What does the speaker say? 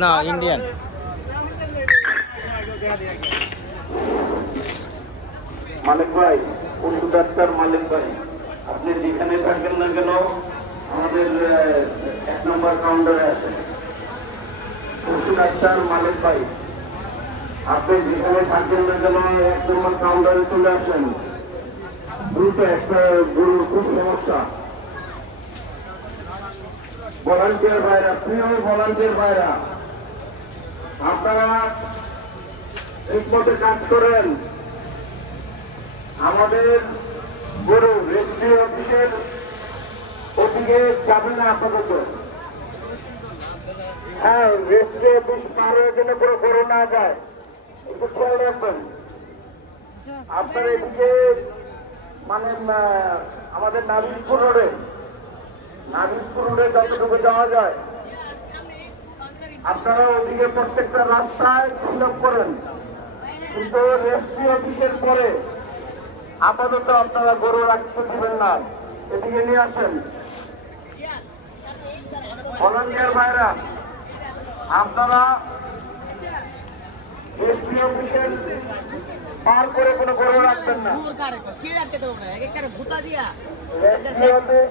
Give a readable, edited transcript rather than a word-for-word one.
না ইন্ডিয়ান। মালিক ভাই, পশু ডাক্তার মালিক ভাই, আপনি যেখানে থাকেন না কেন আমাদের 1 নম্বর কাউন্টারে আছেন। পশু ডাক্তার মালিক ভাই, আপনি যেখানে থাকেন না কেন 1 নম্বর কাউন্টারে চলে আসেন। দ্রুত একটা গরুর খুব সমস্যা। ভলান্টিয়ার ভাইরা, প্রিয় ভলান্টিয়ার ভাইরা, আপনারা ঠিক মতো কাজ করেন। আমাদের গরু রেজিস্ট্রি অফিসের ওদিকে যাবে না আপাতত। হ্যাঁ, রেজিস্ট্রি অফিস পার হয়ে গেলে পুরো গরু না যায়, একটু খেয়াল রাখবেন। আপনার এদিকে মানে আমাদের নাবিলপুর রোডে যতটুকু যাওয়া যায় আপনারা ওদিকে প্রত্যেকটা রাস্তায় সুযোগ করেন, কিন্তু রেজিস্ট্রি অফিসের পরে আপাতত আপনারা গরু রাখতে দিবেন না। এদিকে নিয়ে আসেন ভলান্টিয়ার ভাইরা, আপনারা রেজিস্ট্রি অফিসের পার করে কোনো গরু রাখবেন না। Registry office